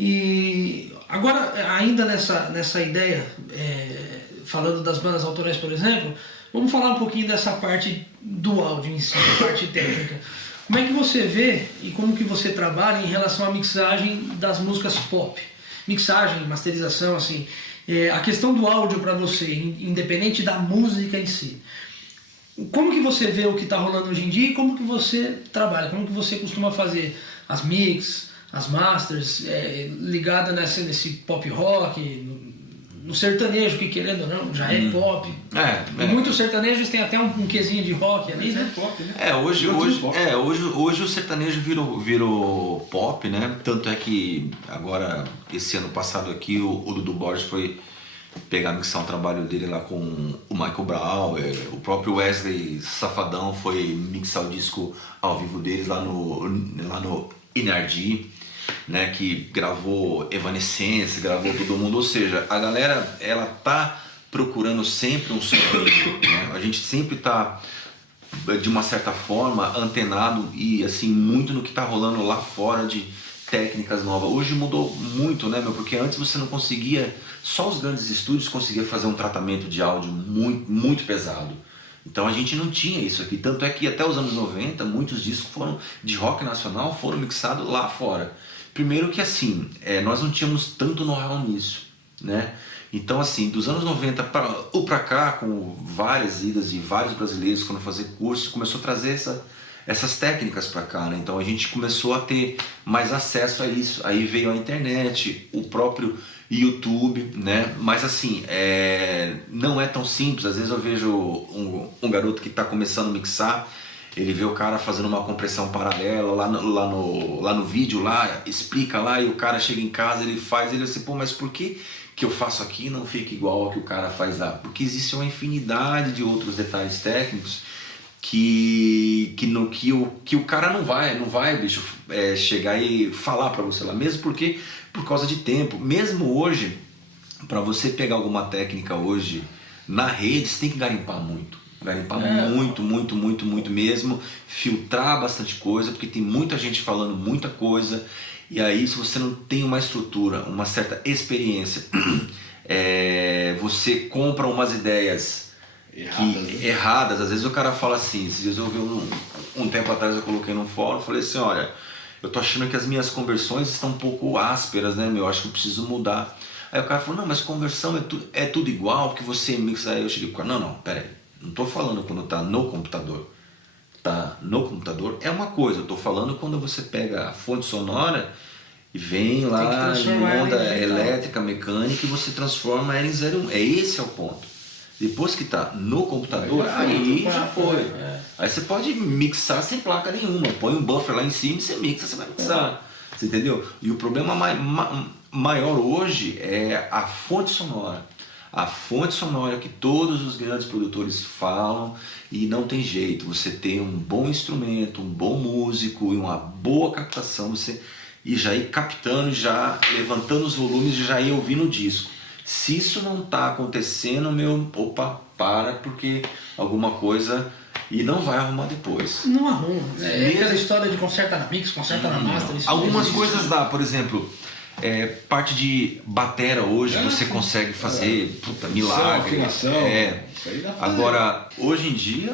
E agora, ainda nessa ideia, falando das bandas autorais, por exemplo, vamos falar um pouquinho dessa parte do áudio em si, a parte técnica. Como é que você vê e como que você trabalha em relação à mixagem das músicas pop? Mixagem, masterização, assim, a questão do áudio para você, independente da música em si. Como que você vê o que está rolando hoje em dia e como que você trabalha? Como que você costuma fazer as mix, as masters, ligada nesse pop rock, no sertanejo, que querendo ou não, já é pop. E muitos sertanejos têm até um quesinho de rock ali, né? Pop, né? Hoje o sertanejo virou pop, né? Tanto é que agora, esse ano passado aqui, o Dudu Borges foi pegar mixar um trabalho dele lá com o Michael Brown, o próprio Wesley Safadão foi mixar o disco ao vivo deles lá no Inardi, né, que gravou Evanescence, gravou todo mundo, ou seja, a galera ela tá procurando sempre um som, né? A gente sempre tá de uma certa forma antenado e assim muito no que tá rolando lá fora de técnicas novas. Hoje mudou muito, né, meu? Porque antes você não conseguia, só os grandes estúdios conseguiam fazer um tratamento de áudio muito, muito pesado. Então a gente não tinha isso aqui. Tanto é que até os anos 90, muitos discos de rock nacional foram mixados lá fora. Primeiro que assim, nós não tínhamos tanto know-how nisso, né? Então assim, dos anos 90 para cá, com várias idas de vários brasileiros quando fazer curso, começou a trazer essas técnicas para cá, né? Então a gente começou a ter mais acesso a isso. Aí veio a internet, o próprio YouTube, né? Mas assim, não é tão simples. Às vezes eu vejo um garoto que está começando a mixar, ele vê o cara fazendo uma compressão paralela lá no vídeo, lá, explica lá, e o cara chega em casa, ele assim, pô, mas por que eu faço aqui e não fica igual ao que o cara faz lá? Porque existe uma infinidade de outros detalhes técnicos que o cara não vai, bicho, chegar e falar pra você lá, mesmo porque, por causa de tempo, mesmo hoje, pra você pegar alguma técnica hoje na rede, você tem que garimpar muito. Muito mesmo, filtrar bastante coisa, porque tem muita gente falando muita coisa, e aí se você não tem uma estrutura, uma certa experiência, você compra umas ideias erradas. Às vezes o cara fala assim, esses dias eu vi um tempo atrás, eu coloquei num fórum, falei assim, olha, eu tô achando que as minhas conversões estão um pouco ásperas, né, meu, acho que eu preciso mudar. Aí o cara falou, não, mas conversão é tudo igual, porque você mixa. Aí eu cheguei pro cara, não, pera aí. Não estou falando quando está no computador. Tá no computador é uma coisa. Eu estou falando quando você pega a fonte sonora e vem lá em onda elétrica, mecânica, e você transforma ela em 0,1. Esse é o ponto. Depois que está no computador, aí já foi. Aí você pode mixar sem placa nenhuma. Põe um buffer lá em cima e você mixa, você vai mixar. Você entendeu? E o problema maior hoje é a fonte sonora. A fonte sonora que todos os grandes produtores falam, e não tem jeito, você tem um bom instrumento, um bom músico e uma boa captação, e já ir captando, já levantando os volumes e já ir ouvindo o disco. Se isso não está acontecendo, porque alguma coisa, e não vai arrumar depois. Não arruma. Aquela história de conserta na mix, conserta na master. Algumas coisas dá, por exemplo, parte de batera hoje você consegue fazer, milagre. Agora, hoje em dia,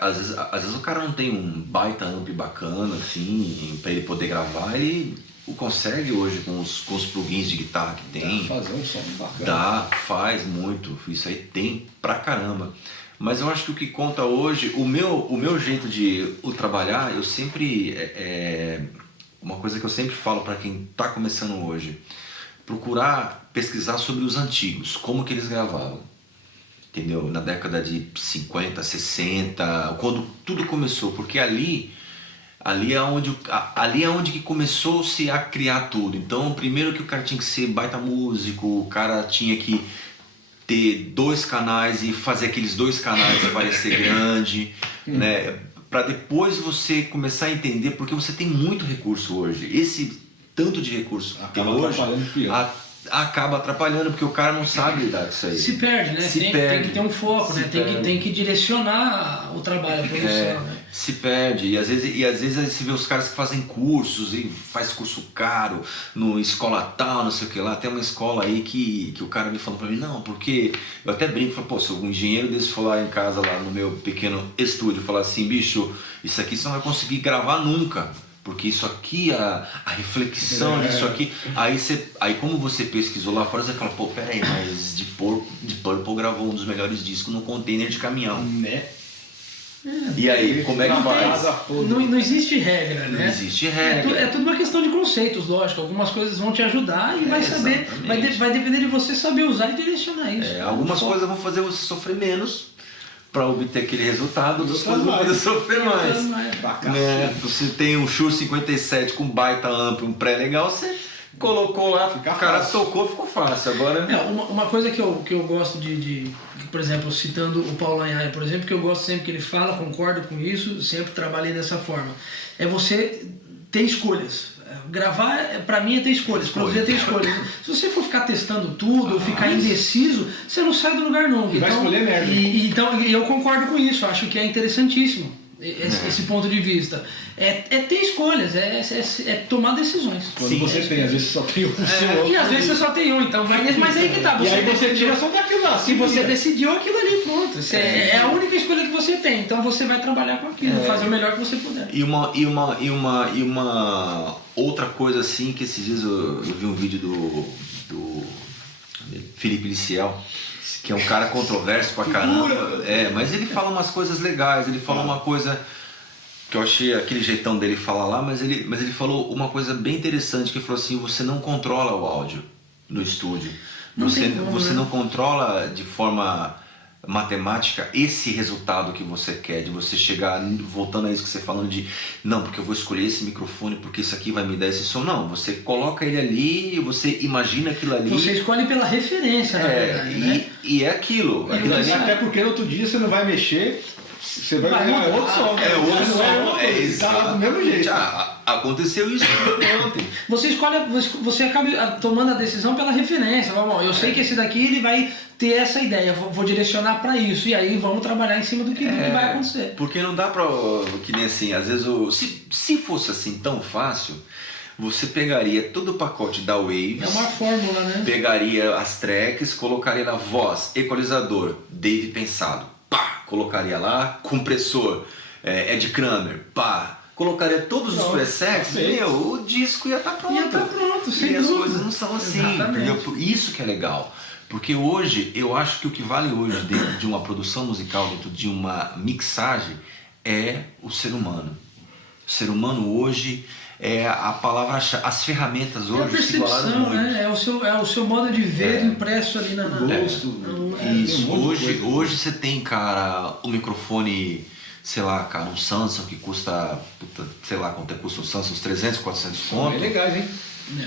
às vezes o cara não tem um baita amp bacana assim, para ele poder gravar, e consegue hoje com os plugins de guitarra que tem. Dá fazer um som bacana. Faz muito, isso aí tem pra caramba. Mas eu acho que o que conta hoje, o meu jeito de trabalhar, eu sempre... uma coisa que eu sempre falo para quem está começando hoje, procurar pesquisar sobre os antigos, como que eles gravavam, entendeu? Na década de 50, 60, quando tudo começou, porque ali é onde que começou-se a criar tudo. Então, primeiro que o cara tinha que ser baita músico, o cara tinha que ter 2 canais e fazer aqueles 2 canais parecer grande, né? Para depois você começar a entender, porque você tem muito recurso hoje. Esse tanto de recurso que tem hoje acaba atrapalhando, porque o cara não sabe lidar com isso aí. Se perde, né? Tem que ter um foco, né? Tem que direcionar o trabalho, a produção, né? Se perde. E às vezes você vê os caras que fazem cursos e faz curso caro no escola tal, não sei o que lá. Tem uma escola aí que o cara me falou pra mim, não, porque eu até brinco, falo, pô, se um engenheiro desse for lá em casa, lá no meu pequeno estúdio, falar assim, bicho, isso aqui você não vai conseguir gravar nunca. Porque isso aqui, a reflexão disso aqui, aí como você pesquisou lá fora, você fala, pô, peraí, mas de Purple gravou um dos melhores discos no container de caminhão. Né? E aí, como é que faz? Não existe regra, né? Não existe regra. É tudo uma questão de conceitos, lógico. Algumas coisas vão te ajudar e vai saber. Vai depender de você saber usar e direcionar isso. Algumas coisas vão fazer você sofrer menos para obter aquele resultado, outras coisas vão fazer sofrer mais. Né? Você tem um Shure 57 com baita amplo, um pré legal, você colocou lá, o cara tocou, ficou fácil. Agora... uma coisa que eu gosto de, por exemplo, citando o Paulo Anhai, por exemplo, que eu gosto sempre que ele fala, concordo com isso, sempre trabalhei dessa forma, é você ter escolhas. Gravar, pra mim, é ter escolhas, produzir é ter escolhas. Se você for ficar testando tudo, ou ficar indeciso, você não sai do lugar nunca. Vai escolher merda. E eu concordo com isso, acho que é interessantíssimo esse ponto de vista. É ter escolhas, é tomar decisões. Quando você tem, às vezes você só tem um. E às vezes você só tem um, então vai nesse, mas aí que tá. Você, e aí você tira só daquilo lá. Se você decidiu aquilo ali, pronto. É a única escolha que você tem, então você vai trabalhar com aquilo, fazer o melhor que você puder. E uma outra coisa assim, que esses dias eu vi um vídeo do Felipe Liciel, que é um cara controverso pra caramba. Mas ele fala umas coisas legais, ele fala uma coisa que eu achei aquele jeitão dele falar lá, mas ele falou uma coisa bem interessante, que ele falou assim, você não controla o áudio no estúdio. Você não controla de forma matemática esse resultado que você quer, de você chegar, voltando a isso que você falando de, não, porque eu vou escolher esse microfone porque isso aqui vai me dar esse som. Não, você coloca ele ali, você imagina aquilo ali. Você escolhe pela referência, na verdade, né? E é aquilo. Até porque no outro dia você não vai mexer, você vai ganhar outro som. Outro som, tá do mesmo jeito. Aconteceu isso ontem. Você acaba tomando a decisão pela referência. Bom, eu sei que esse daqui ele vai ter essa ideia, vou direcionar para isso, e aí vamos trabalhar em cima do que vai acontecer. Porque não dá pra, que nem assim, às vezes, se fosse assim tão fácil, você pegaria todo o pacote da Waves, é uma fórmula, né? Pegaria as tracks, colocaria na voz, equalizador, Dave pensado, pá, colocaria lá, compressor, Ed Kramer, pá, colocaria todos os presets, o disco ia estar pronto. Ia estar pronto, sem dúvida. E as coisas não são assim, entendeu? Isso que é legal. Porque hoje, eu acho que o que vale hoje dentro de uma produção musical, dentro de uma mixagem, é o ser humano. O ser humano hoje é a palavra-chave. As ferramentas hoje se igualaram muito. Né? É o seu modo de ver impresso ali na gosto. Isso. Hoje você tem, cara, o microfone, sei lá, cara, um Samsung que custa, sei lá quanto custa o Samsung, uns 300, 400 conto. É legal, hein?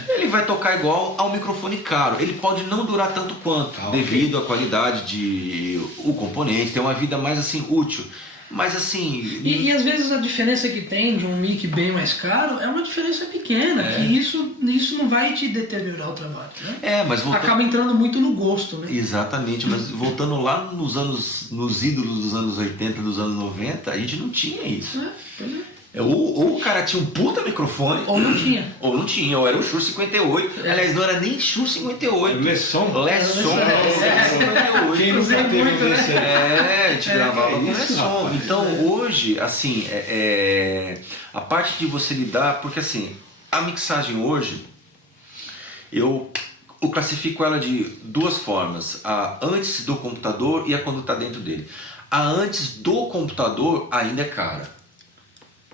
Ele vai tocar igual ao microfone caro. Ele pode não durar tanto quanto, devido à qualidade de o componente, tem uma vida mais assim útil. Mas assim... E às vezes a diferença que tem de um mic bem mais caro é uma diferença pequena, que isso não vai te deteriorar o trabalho, né? Mas acaba entrando muito no gosto, né? Exatamente, mas voltando lá nos ídolos dos anos 80, dos anos 90, a gente não tinha isso. Ou o cara tinha um puta microfone, ou não tinha. Ou era o Shure 58. Aliás, não era nem Shure 58. Lesson. 58. Quem nunca teve muito, né? A gente gravava com Lesson. Então hoje, assim, a parte de você lidar, porque assim, a mixagem hoje, eu classifico ela de duas formas: a antes do computador e a quando está dentro dele. A antes do computador ainda é cara.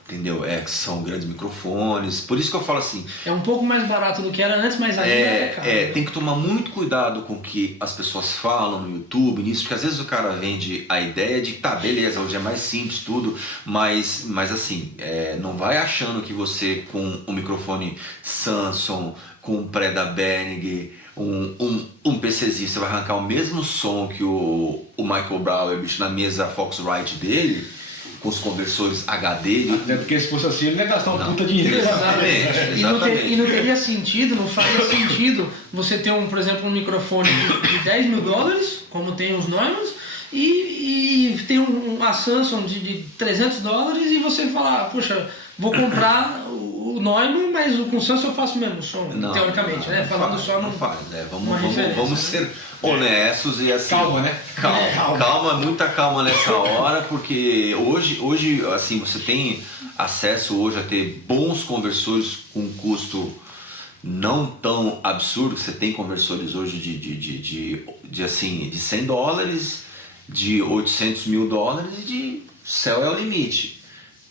Entendeu? Que são grandes microfones. Por isso que eu falo assim... É um pouco mais barato do que era antes, mas ainda é caro. Tem que tomar muito cuidado com o que as pessoas falam no YouTube, nisso, porque às vezes o cara vende a ideia de, tá, beleza, hoje é mais simples tudo, mas assim, não vai achando que você com um microfone Samsung, com um pré da Behringer, um PCzinho, você vai arrancar o mesmo som que o Michael Brauer, bicho, na mesa Foxrite dele, com os conversores HD. Até porque se fosse assim, ele não ia gastar puta dinheiro. Exatamente. E não teria sentido, não faria sentido você ter, por exemplo, um microfone de $10 mil, como tem os Neumanns, e tem uma Samsung de $300 e você fala, poxa, vou comprar o Neumann, mas com o Samsung eu faço o mesmo som, teoricamente, né? Falando só no... faz, né? Vamos ser honestos e assim... Calma, né? Calma, muita calma nessa hora, porque hoje assim, você tem acesso hoje a ter bons conversores com custo não tão absurdo. Você tem conversores hoje de $100, de $800 mil, e de céu é o limite.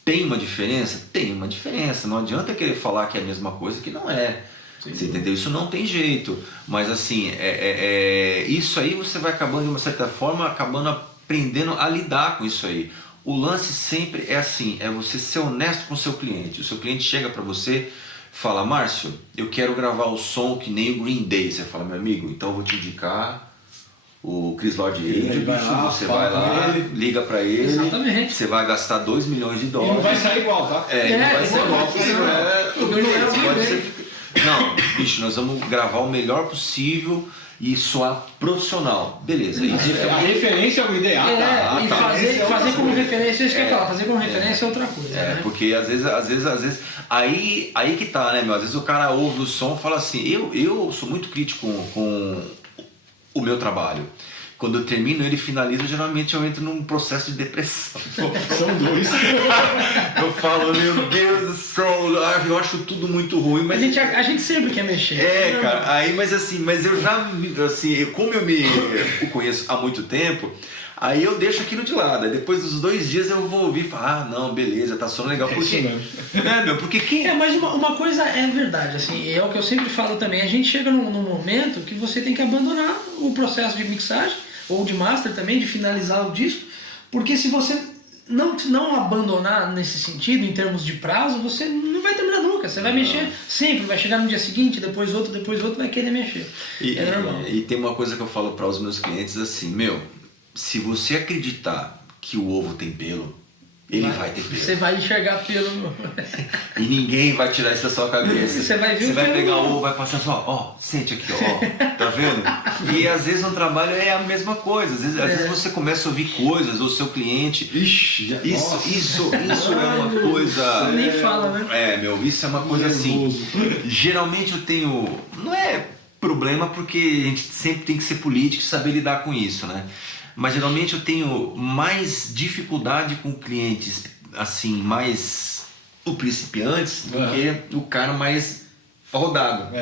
Tem uma diferença? Tem uma diferença. Não adianta querer falar que é a mesma coisa, que não é. Sim. Você entendeu? Isso não tem jeito. Mas assim, isso aí você vai acabando, de uma certa forma, aprendendo a lidar com isso aí. O lance sempre é assim, é você ser honesto com o seu cliente. O seu cliente chega para você, fala, Márcio, eu quero gravar o som que nem o Green Day. Você fala, meu amigo, então eu vou te indicar o Chris Lord Age, você vai lá, liga pra ele. Exatamente. Você vai gastar $2 milhões. E não vai sair igual, tá? Não vai ser igual. Não, bicho, nós vamos gravar o melhor possível e soar profissional. Beleza, isso a referência é o ideal. E fazer como referência, isso que eu ia falar, fazer como referência é outra coisa. Né? Porque às vezes aí que tá, né, meu? Às vezes o cara ouve o som e fala assim, eu sou muito crítico com o meu trabalho. Quando eu termino, ele finaliza, geralmente eu entro num processo de depressão. São dois. Eu falo, meu Deus do céu, eu acho tudo muito ruim. Mas a gente sempre quer mexer. Cara, aí, mas eu já, como eu o conheço há muito tempo, aí eu deixo aquilo de lado. Aí depois dos 2 dias eu vou ouvir e falar, não, beleza, tá soando legal. Porque, porque quem... mas uma coisa é verdade, assim, é o que eu sempre falo também. A gente chega num momento que você tem que abandonar o processo de mixagem, ou de master também, de finalizar o disco, porque se você não abandonar nesse sentido, em termos de prazo, você não vai terminar nunca. Você vai mexer sempre, vai chegar no dia seguinte, depois outro, vai querer mexer. É normal. E tem uma coisa que eu falo para os meus clientes assim, se você acreditar que o ovo tem pelo, ele vai ter pelo. Você vai enxergar pelo. E ninguém vai tirar isso da sua cabeça. Você vai ver. Você vai pegar o ovo, vai passar só, sente aqui, tá vendo? E às vezes no trabalho é a mesma coisa. Às vezes você começa a ouvir coisas, ou seu cliente. Ixi, isso é uma coisa. Nem fala, né? Isso é uma coisa assim. Geralmente eu tenho. Não é problema, porque a gente sempre tem que ser político e saber lidar com isso, né? Mas geralmente eu tenho mais dificuldade com clientes assim, mais principiantes do que o cara mais rodado.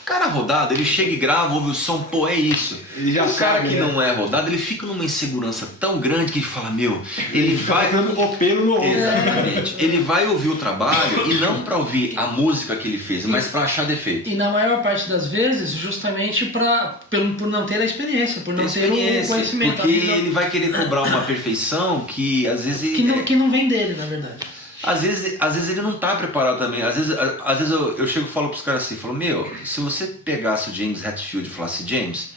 O cara rodado, ele chega e grava, ouve o som, é isso. Ele já o cara sabe, que não é rodado, ele fica numa insegurança tão grande que ele fala, ele vai... o pelo no ovo. Exatamente. Ele vai ouvir o trabalho e não para ouvir a música que ele fez, mas para achar defeito. E na maior parte das vezes, justamente por não ter a experiência, por não ter o conhecimento. Porque ele vai querer cobrar uma perfeição que às vezes... Que não vem dele, na verdade. Às vezes ele não está preparado também. Às vezes eu chego e falo para os caras assim, se você pegasse o James Hetfield e falasse, James,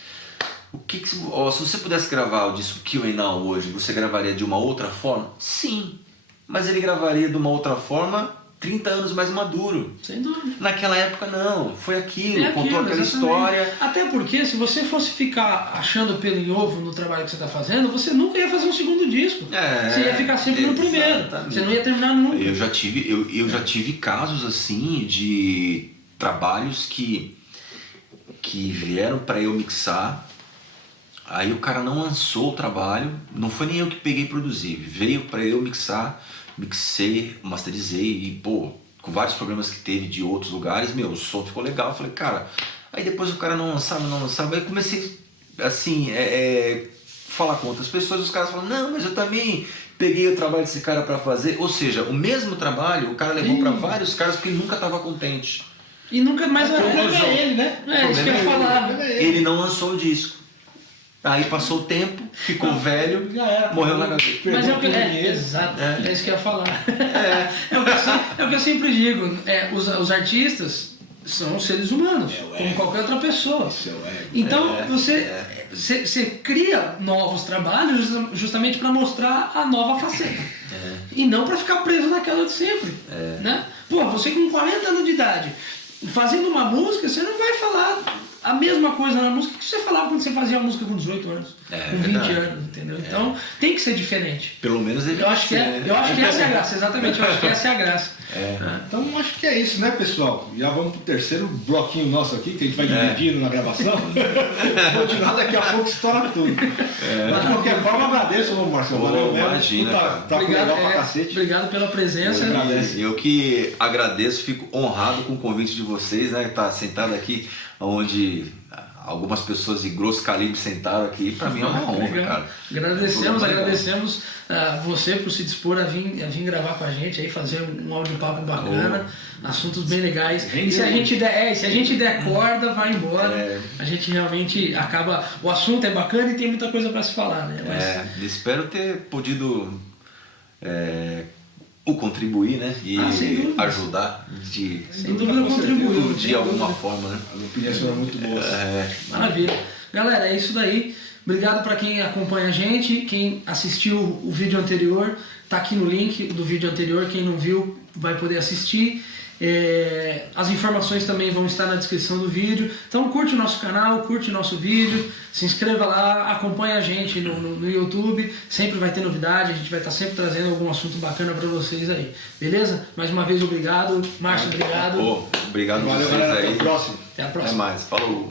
se você pudesse gravar o disco Kill and Now hoje, você gravaria de uma outra forma? Sim, mas ele gravaria de uma outra forma 30 anos mais maduro. Sem dúvida. Naquela época não, foi aquilo, contou aquela história. Até porque se você fosse ficar achando pelo em ovo no trabalho que você está fazendo, você nunca ia fazer um segundo disco. Você ia ficar sempre no primeiro. Você não ia terminar nunca. Eu já tive casos assim de trabalhos que vieram para eu mixar. Aí o cara não lançou o trabalho, não foi nem eu que peguei e produzi, veio para eu mixar. Mixei, masterizei e, com vários problemas que teve de outros lugares, o som ficou legal. Eu falei, cara, aí depois o cara não lançava, aí comecei, assim, falar com outras pessoas, os caras falam, não, mas eu também peguei o trabalho desse cara para fazer. Ou seja, o mesmo trabalho o cara levou para vários caras porque ele nunca estava contente. E nunca mais vai ele, né? Isso que eu ia falar. Ele não lançou o disco. Aí passou o tempo, ficou velho, morreu na gaveta. Mas exato, é isso que eu ia falar. É o que eu sempre digo, os artistas são seres humanos, como qualquer outra pessoa. Então você cria novos trabalhos justamente para mostrar a nova faceta. E não para ficar preso naquela de sempre. Né? Você com 40 anos de idade, fazendo uma música, você não vai falar a mesma coisa na música que você falava quando você fazia a música com 18 anos, com 20 verdade. anos, entendeu? Então tem que ser diferente. Pelo menos ele Eu acho que essa é a graça, exatamente, eu acho que essa é a graça. Então acho que é isso, né, pessoal? Já vamos pro terceiro bloquinho nosso aqui, que a gente vai dividindo na gravação. Continuar daqui a pouco estoura tudo. Mas de qualquer forma, agradeço, Marcelo. Valeu mesmo. Imagina, cara. Tá legal pra cacete. Obrigado pela presença. Eu que agradeço, fico honrado com o convite de vocês, né? Estar sentado aqui onde algumas pessoas de grosso calibre sentaram aqui, para mim é uma honra, cara. Agradecemos você por se dispor a vir gravar com a gente, aí fazer um áudio-papo bacana, assuntos bem legais. E se a gente der corda, vai embora. A gente realmente acaba. O assunto é bacana e tem muita coisa para se falar, né? Mas... espero ter podido contribuir, né? E ajudar sem dúvida contribuiu de alguma forma, né? As opiniões foram muito boas. Maravilha. Galera, é isso daí. Obrigado para quem acompanha a gente, quem assistiu o vídeo anterior, tá aqui no link do vídeo anterior, quem não viu vai poder assistir. As informações também vão estar na descrição do vídeo. Então curte o nosso canal, curte o nosso vídeo, se inscreva lá, acompanha a gente no YouTube, sempre vai ter novidade, a gente vai estar sempre trazendo algum assunto bacana para vocês aí. Beleza? Mais uma vez, obrigado. Márcio, obrigado. Obrigado a Valeu, vocês galera. aí. Até a próxima. Até a próxima. Até mais. Falou.